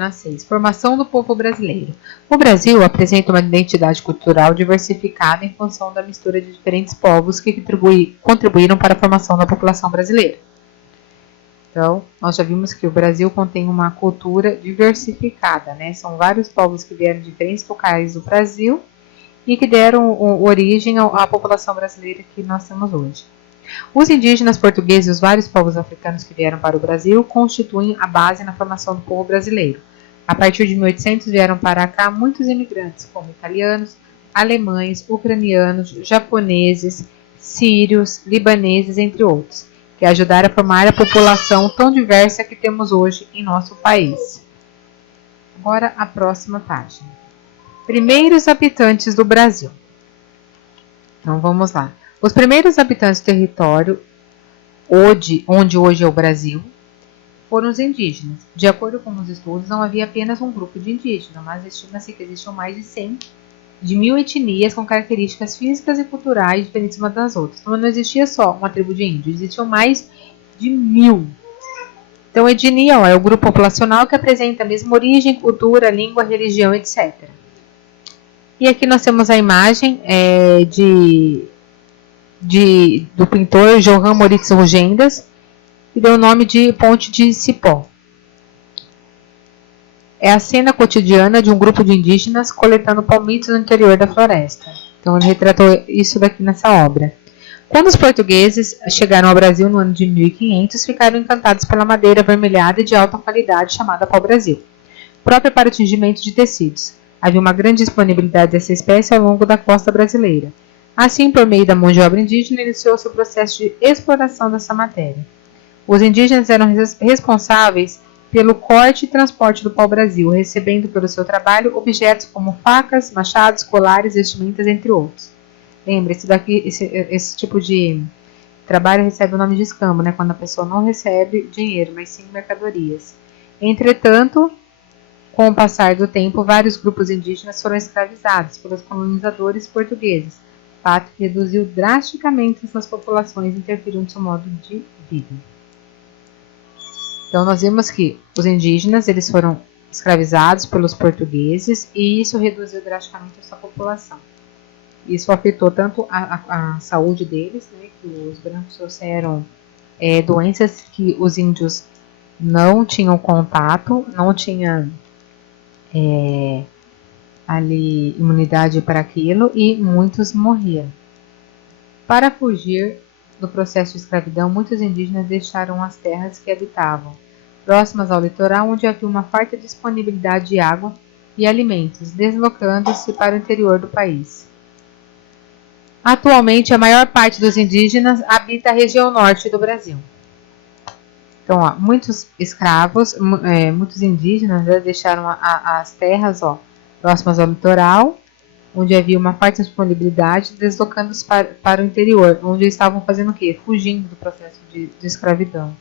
Página 6. Formação do povo brasileiro. O Brasil apresenta uma identidade cultural diversificada em função da mistura de diferentes povos que contribuíram para a formação da população brasileira. Então, nós já vimos que o Brasil contém uma cultura diversificada, né? São vários povos que vieram de diferentes locais do Brasil e que deram origem à população brasileira que nós temos hoje. Os indígenas portugueses e os vários povos africanos que vieram para o Brasil constituem a base na formação do povo brasileiro. A partir de 1800 vieram para cá muitos imigrantes, como italianos, alemães, ucranianos, japoneses, sírios, libaneses, entre outros, que ajudaram a formar a população tão diversa que temos hoje em nosso país. Agora a próxima página. Primeiros habitantes do Brasil. Então vamos lá. Os primeiros habitantes do território, onde hoje é o Brasil, foram os indígenas. De acordo com os estudos, não havia apenas um grupo de indígenas, mas estima-se que existiam mais de 1000 etnias com características físicas e culturais diferentes umas das outras. Então não existia só uma tribo de índios, existiam mais de 1000. Então, etnia é o grupo populacional que apresenta a mesma origem, cultura, língua, religião, etc. E aqui nós temos a imagem do pintor Johann Moritz Rugendas, que deu o nome de Ponte de Cipó. É a cena cotidiana de um grupo de indígenas coletando palmitos no interior da floresta. Então ele retratou isso daqui nessa obra. Quando os portugueses chegaram ao Brasil no ano de 1500, ficaram encantados pela madeira avermelhada e de alta qualidade chamada pau-brasil, própria para o tingimento de tecidos. Havia uma grande disponibilidade dessa espécie ao longo da costa brasileira. Assim, por meio da mão de obra indígena, iniciou-se o processo de exploração dessa matéria. Os indígenas eram responsáveis pelo corte e transporte do pau-brasil, recebendo pelo seu trabalho objetos como facas, machados, colares, vestimentas, entre outros. Lembre-se, esse tipo de trabalho recebe o nome de escambo, né? Quando a pessoa não recebe dinheiro, mas sim mercadorias. Entretanto, com o passar do tempo, vários grupos indígenas foram escravizados pelos colonizadores portugueses, fato que reduziu drasticamente essas populações e interferiu no seu modo de vida. Então, nós vimos que os indígenas eles foram escravizados pelos portugueses e isso reduziu drasticamente a sua população. Isso afetou tanto a saúde deles, né, que os brancos trouxeram doenças que os índios não tinham contato, não tinham ali imunidade para aquilo e muitos morriam. Para fugir do processo de escravidão, muitos indígenas deixaram as terras que habitavam, próximas ao litoral, onde havia uma farta disponibilidade de água e alimentos, deslocando-se para o interior do país. Atualmente, a maior parte dos indígenas habita a região norte do Brasil. Então, muitos escravos, muitos indígenas deixaram as terras próximas ao litoral, onde havia uma farta disponibilidade, deslocando-se para o interior, onde estavam fazendo o quê? Fugindo do processo de escravidão.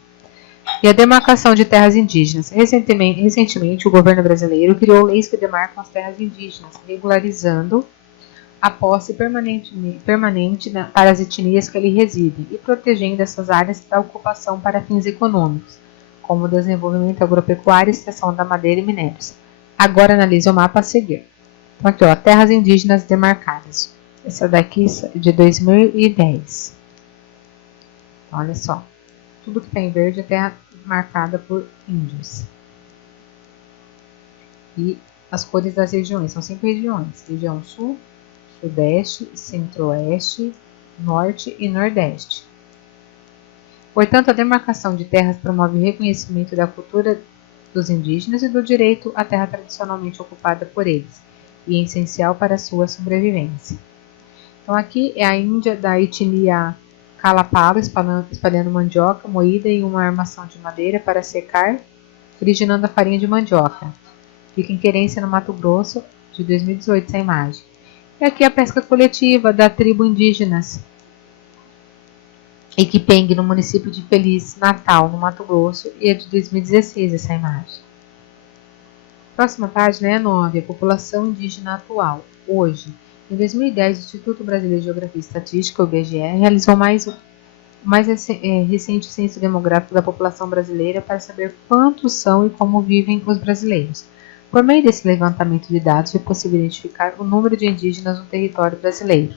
E a demarcação de terras indígenas. Recentemente, o governo brasileiro criou leis que demarcam as terras indígenas, regularizando a posse permanente para as etnias que ali residem e protegendo essas áreas da ocupação para fins econômicos, como o desenvolvimento agropecuário, extração da madeira e minérios. Agora analise o mapa a seguir. Então aqui, terras indígenas demarcadas. Essa daqui é de 2010. Olha só. Tudo que está em verde é terra marcada por índios. E as cores das regiões, são 5 regiões. Região Sul, Sudeste, Centro-Oeste, Norte e Nordeste. Portanto, a demarcação de terras promove o reconhecimento da cultura dos indígenas e do direito à terra tradicionalmente ocupada por eles, e é essencial para a sua sobrevivência. Então, aqui é a Índia da etnia Kalapalo, espalhando mandioca moída em uma armação de madeira para secar, originando a farinha de mandioca. Fica em Querência, no Mato Grosso, de 2018, essa imagem. E aqui a pesca coletiva da tribo indígenas Iquipengue, no município de Feliz Natal, no Mato Grosso, e é de 2016 essa imagem. Próxima página é a 9, a população indígena atual. Hoje, em 2010, o Instituto Brasileiro de Geografia e Estatística, o IBGE, realizou mais O mais recente censo demográfico da população brasileira para saber quantos são e como vivem os brasileiros. Por meio desse levantamento de dados, é possível identificar o número de indígenas no território brasileiro.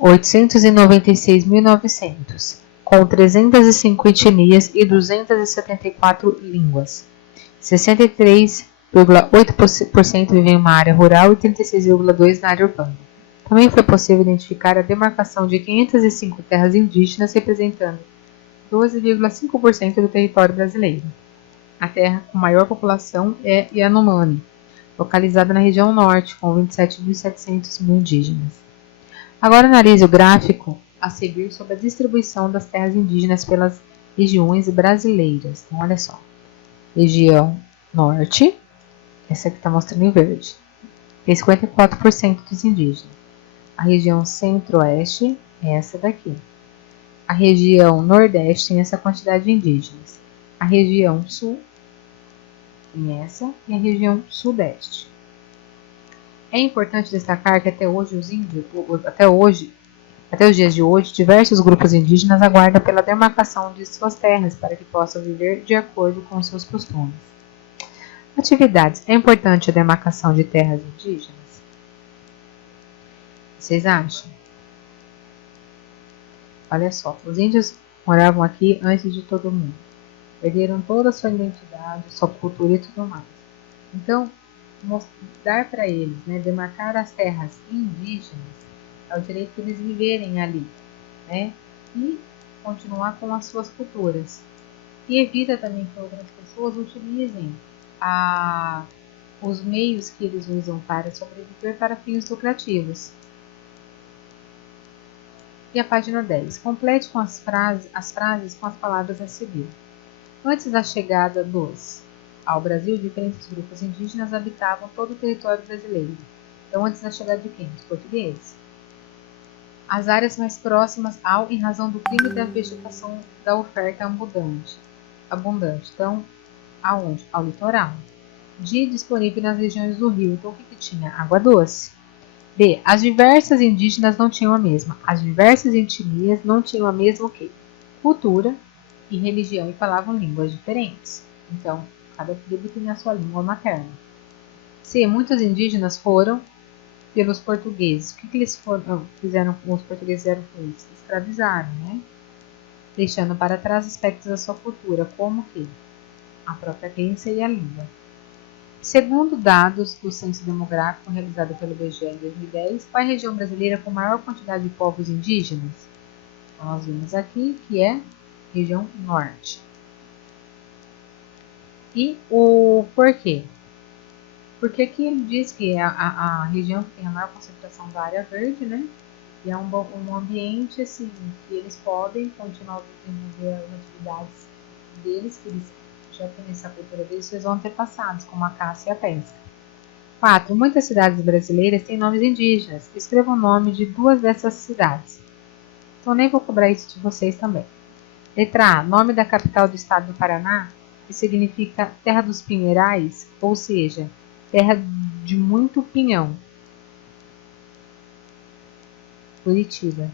896.900, com 305 etnias e 274 línguas. 63,8% vivem em uma área rural e 36,2% na área urbana. Também foi possível identificar a demarcação de 505 terras indígenas, representando 12,5% do território brasileiro. A terra com maior população é Yanomami, localizada na região norte, com 27.700 indígenas. Agora analise o gráfico a seguir sobre a distribuição das terras indígenas pelas regiões brasileiras. Então, olha só. Região norte, essa aqui está mostrando em verde, tem 54% dos indígenas. A região centro-oeste é essa daqui. A região nordeste tem essa quantidade de indígenas. A região sul tem essa e a região sudeste. É importante destacar que até os dias de hoje, diversos grupos indígenas aguardam pela demarcação de suas terras para que possam viver de acordo com seus costumes. Atividades. É importante a demarcação de terras indígenas? Vocês acham? Olha só, os índios moravam aqui antes de todo mundo. Perderam toda a sua identidade, sua cultura e tudo mais. Então, dar para eles, demarcar as terras indígenas, é o direito de eles viverem ali, e continuar com as suas culturas. E evita também que outras pessoas utilizem os meios que eles usam para sobreviver para fins lucrativos. E a página 10. Complete com as frases com as palavras a seguir. Antes da chegada ao Brasil, diferentes grupos indígenas habitavam todo o território brasileiro. Então, antes da chegada de quem? Os portugueses. As áreas mais próximas em razão do clima e da vegetação da oferta abundante. Então, aonde? Ao litoral. Disponível nas regiões do rio. Então, o que tinha? Água doce. B. As diversas indígenas não tinham a mesma. As diversas etnias não tinham a mesma o quê? Cultura e religião e falavam línguas diferentes. Então, cada tribo tinha a sua língua materna. C. Muitos indígenas foram pelos portugueses. O que eles fizeram? Os portugueses fizeram com isso? Escravizaram, deixando para trás aspectos da sua cultura, como que a própria crença e a língua. Segundo dados do Censo Demográfico realizado pelo IBGE em 2010, qual é a região brasileira com maior quantidade de povos indígenas? Então, nós vimos aqui que é região norte. E o porquê? Porque aqui ele diz que é a região que tem a maior concentração da área verde, E é um ambiente assim que eles podem continuar a desenvolver as atividades deles, que eles já têm essa cultura deles, seus antepassados, como a caça e a pesca. 4. Muitas cidades brasileiras têm nomes indígenas. Escreva o nome de 2 dessas cidades. Então, nem vou cobrar isso de vocês também. Letra A. Nome da capital do estado do Paraná, que significa terra dos pinheirais, ou seja, terra de muito pinhão. Curitiba.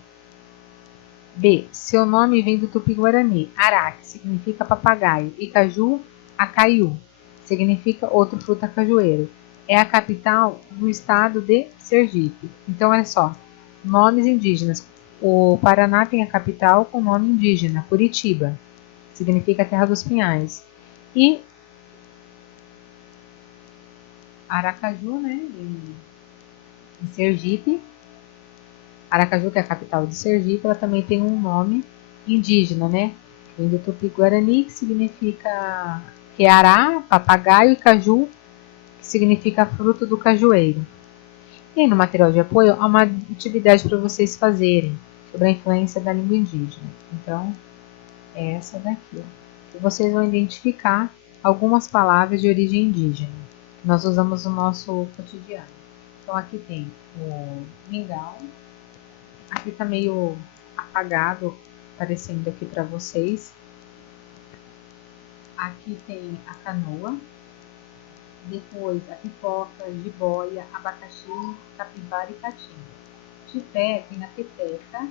B. Seu nome vem do Tupi-Guarani. Ará, que significa papagaio. E caju, acaiú, significa outro fruta cajueiro. É a capital do estado de Sergipe. Então, olha só. Nomes indígenas. O Paraná tem a capital com nome indígena, Curitiba. Significa terra dos pinhais. E Aracaju, em Sergipe. Aracaju, que é a capital de Sergipe, ela também tem um nome indígena, Vem do Tupi-Guarani, que significa que é ará, papagaio, e caju, que significa fruto do cajueiro. E aí, no material de apoio, há uma atividade para vocês fazerem sobre a influência da língua indígena. Então, é essa daqui. E vocês vão identificar algumas palavras de origem indígena que nós usamos no nosso cotidiano. Então, aqui tem o mingau. Aqui tá meio apagado, aparecendo aqui para vocês. Aqui tem a canoa. Depois a pipoca, jiboia, abacaxi, capivara e catinga. De pé tem a peteca,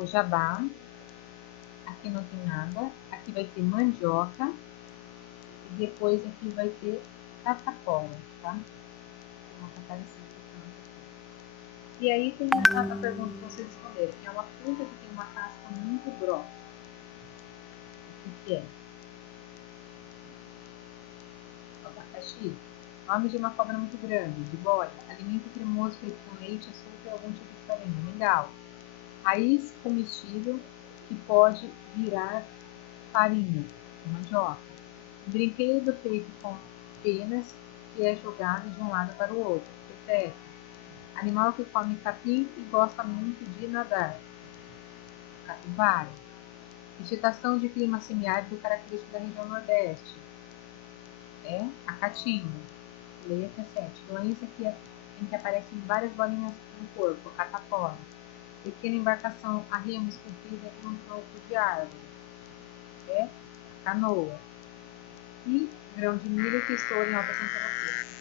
o jabá, aqui não tem nada, aqui vai ter mandioca, e depois aqui vai ter catapora, tá? E aí tem a pergunta que vocês responderam, que é uma fruta que tem uma casca muito grossa. O que é? Abacaxi. Nome de uma cobra muito grande, jiboia. Alimento cremoso feito com leite, açúcar e algum tipo de farinha. Mingau. Raiz comestível que pode virar farinha, mandioca. Brinquedo feito com penas que é jogado de um lado para o outro, peteca. Animal que come capim e gosta muito de nadar, capivara. Vegetação de clima semiárido característica da região nordeste, é a caatinga. Letra 7. Doença em que aparecem várias bolinhas no corpo, catapora. Pequena embarcação a remo esculpida por um tronco de árvore, é a canoa. E grão de milho que estoura em alta temperatura.